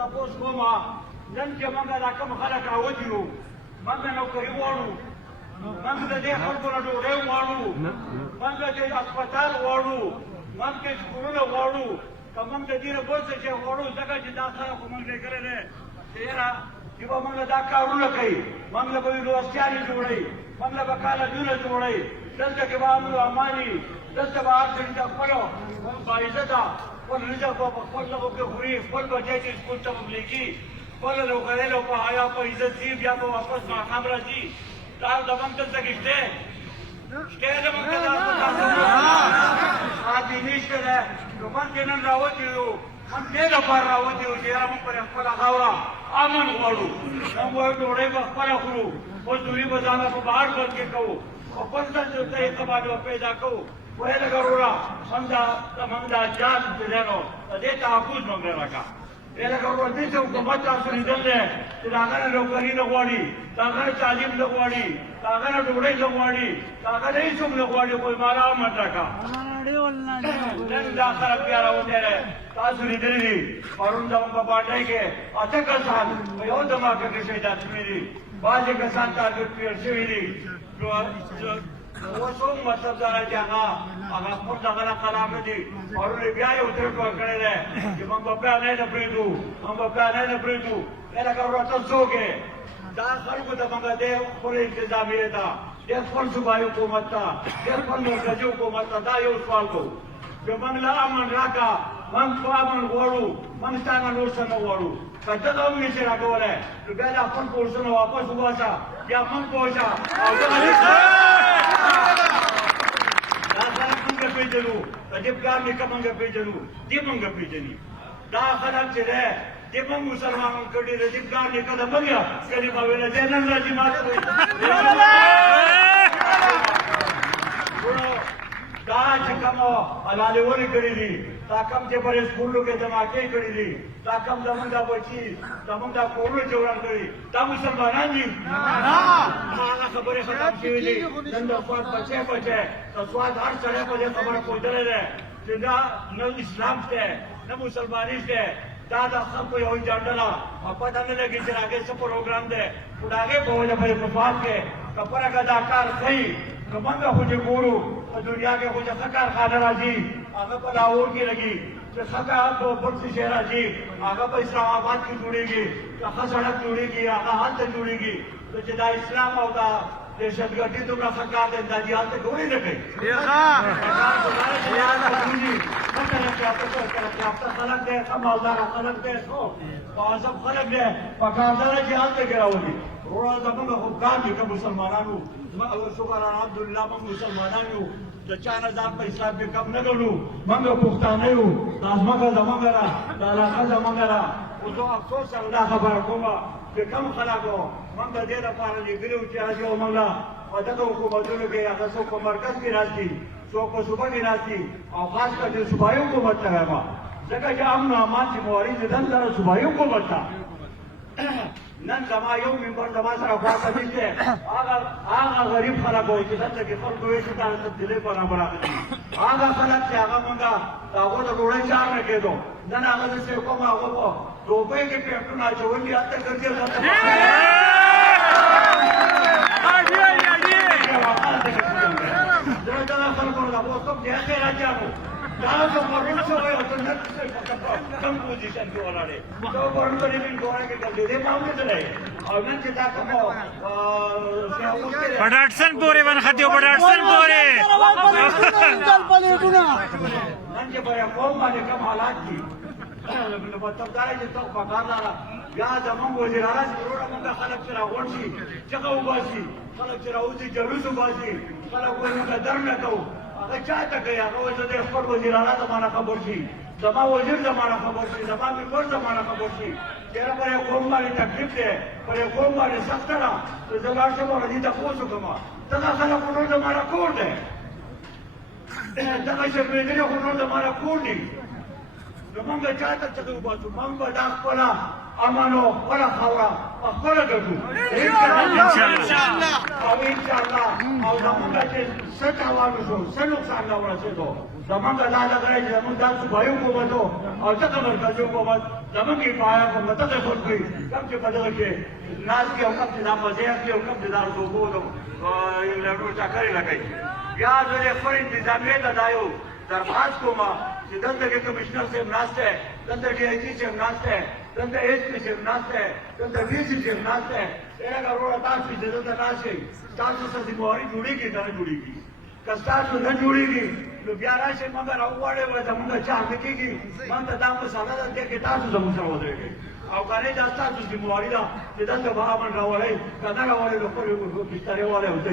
تپوس کوم نن چې موږ دا کوم خلک راوتي یو موږ نوکري غواړو موږ د دې خلکو نه ډوډۍ غواړو موږ د هسپتال غواړو موږ د سکولونه غواړو که موږ د دې نه بل څه شی غواړو ځکه چې دا خلک موږ لېږلی دی چې یاره چې به موږ دا کارونه کوي موږ له به یونیورسټیانې جوړوي موږ له به کالجونه جوړوي دلته کې به امن و امان وي دلته به هر سړي ته خپله باعزته خپل رزق به په خپل لغو کې خوري خپل بچی چې سکول ته به لېږي خپله لوکرۍ او په حیا په عزت ځي بیا به واپس ماښام راځي دا زموږ دلته کې شته شته زموږ دیني شته دی نو موږ چې نن راوتي یو موږ دې لپاره راوتي یو چې یاره موږ پر خپله خاوره امن غواړو موږ وایو ډوډۍ به خپله خورو مزدوري به ځانه په بهر ژوند کې کوو خپل طریقه باندې به پیدا کوو وایي لکه وروره موږ دا جان چې دی نو د دې تحفظ موږ نه راکړه لکه وروره دې چې حکومت تاسو لیدل دی چې د هغه نه نوکري نه غواړي د هغه نه تعلیم نه غواړي د هغه نه ډوډۍ نه غواړي د هغه نه هېڅ هم نه غواړي خو مالا امن راکړه نن دا خلک بیا راوتی دی تاسو لیدلي دي پرون زموږ په پارټۍ کې 8 کسان په یو دماکه کې شهیدان شوي دي بعضې کسان ټارګټ کلیئر شوي دي اوس هم مطلب دا دی چې هغه خپل دغه نه قلم نه دي پرون یې بیا یو ترک ورکړی دی چې موږ به پلانی نه پرېږدو موږ به پلانی نه پرېږدو لکه وروره ته څوک یې دا خلکو ته موږ دی خپل انتظامیې ته دی خپل صوبایي حکومت ته دی خپل مرکزي حکومت ته دا یو سوال کوو چې موږ له امن راکړه موږ په امن غواړو موږ ستا نه نور څه نه غواړو که ته دا هم نشې راکولی نو بیا دا خپل کورسونه واپس وباسه یا موږ پوه او دا خلک موږ پېژنو د دې پلار نیکه موږ پېژنو دې موږ پېژني دا خلک چې دی دې موږ مسلمانان کړي د دې پلار نیکه د موږ کلمه ویله دی نن راځي ماته دا چې کوم حلالېونې کړي دي دا کوم چې پر سکولو کې دماکې کړي دي دا کوم زموږ دا بچي زموږ دا کورونه چې وران کړي دا مسلمانان دي هغه خبرې ختم شوي دي نن د سوات بچی د سوات هر سړی په دې خبره پوهېدلی دی چې دا نه اسلام شته نه مسلماني شته دا د خلکو یو ایجنډه ده او پته نه لګي چې د هغې څه پروګرام دی خو د هغې په وجه به یې په سوات کې که پرګه دا کار کوي که موږ خو چې ګورو په دنیا کې خو چې ښه کارخانه راځي هغه په لاهور کې لګي چې ښه کار په بل څه شی راځي هغه په اسلام آباد کې جوړېږي که ښه سړک جوړېږي هغه هلته جوړېږي نو چې دا اسلام او دا دهشتګردي دومره ښه کار دی دا دې هلته ډوډۍ نه کوي یافته خلک دی ښه مالداره خلک دی ښه مهذب خلک دی پکار دا ده چې هلته کې راولي وروره زموږ خو کار دي که مسلمانانو شکر الحمدلله موږ مسلمانان یو د چا نه ځان په اسلام کې کم نه ګڼو موږ پښتانه یو دا ځمکه زموږ ده دا علاقه زموږ ده خو زه افسوس سره دا خبره کوم چې کم خلکو موږ د دې لپاره لېږلي وو چې راځي او موږ له په دغه حکومتونو کې هغه څوک په مرکز کې راځي څوک په صوبه کې راځي او خاص کر د صوبایي حکومت ته وایم ځکه چې امن او امان چې موارد دي دلته د صوبایي حکومت ته نن زما یو ممبر زما سره خواته نشته هغه غریب خلک وو چې دلته کې خلکو وایي چې دا تبدیلۍ برابر راغلي هغه خلک چې هغه موږ د هغو د ډوډۍ چار نه کېدو نن هغه داسې کوم هغه په روپۍ کې پېټونه اچولي هلته ګرځي زه دغه خلکو نه اوس کوم چې خیراتیانو دا که پرون شوی او ته نن کم پوزیشن کې ولاړې ته پرون په دې ګوره کې ګرځېدې ما اورېدلی او نن چې دا کوم په ډاټسن پورې ونښتې په ډاټسن پورې نن چې په قوم باندې کوم حالات دي مطلب دا دی چې ته پکار لاره بیا زموږ وزیرانه چې وروره موږ خلک چې راغونډ شي چغه وباسي خلک چې راوځي جلوس وباسي خلک وایي موږ درد نه کوو هغه چا ته کوي هغه وایي زه د خپل وزیرانه زمانه خبر شي زما وزیر زمانه خبر شي زما ممبر زمانه خبر شي چېرې پر یو قوم باندې تکلیف دی پر یو قوم باندې سخته ده نو زه لاړ شم او دې تپوس وکړم دغه خلک خو نور زمانه کور دی دغه شرمېدلي خو نور زمانه کور دي زمونږ چاته څه وباسو موږ به دا خپله امن او خپله خاوره خپله ګټو انشاءالله او انشاءالله او زمونږ چې څه تاوان وشو څه نقصان راورسېدو زمونږ دا لګی چې زمونږ دا صوبایي حکومت او ځکه مرکزي حکومت زمونږ حفاظت په مدغه خود کوي کوم چې په دغه کې ناست دي او کوم چې دا مزې اخلي او کوم چې دا اوبو لګو ټاکرې لګوي بیا زه د خپل انتظامیې ته دا یو درخواست کوم چې دلته کې کمشنر صاحب ناست دی دلته ډي آی جي صاحب ناست دی دلته ایس پي صاحب ناست دی دلته وي سي صاحب ناست دی هغه وروره تاسو چې دلته ناست شئ ستاسو څه ذمہواري جوړېږي که نه جوړېږي که ستاسو نه جوړېږي نو بیا راشئ مګر راوغواړئ وایي زمونږ چار نه کېږي موږ ته دا مسله ده دې کې تاسو زموږ سره ودرېږئ او که نه دا ستاسو ذمہواري ده چې دلته به امن راوړئ که نه راوړئ نو خپلې بسترې والئ او ځئ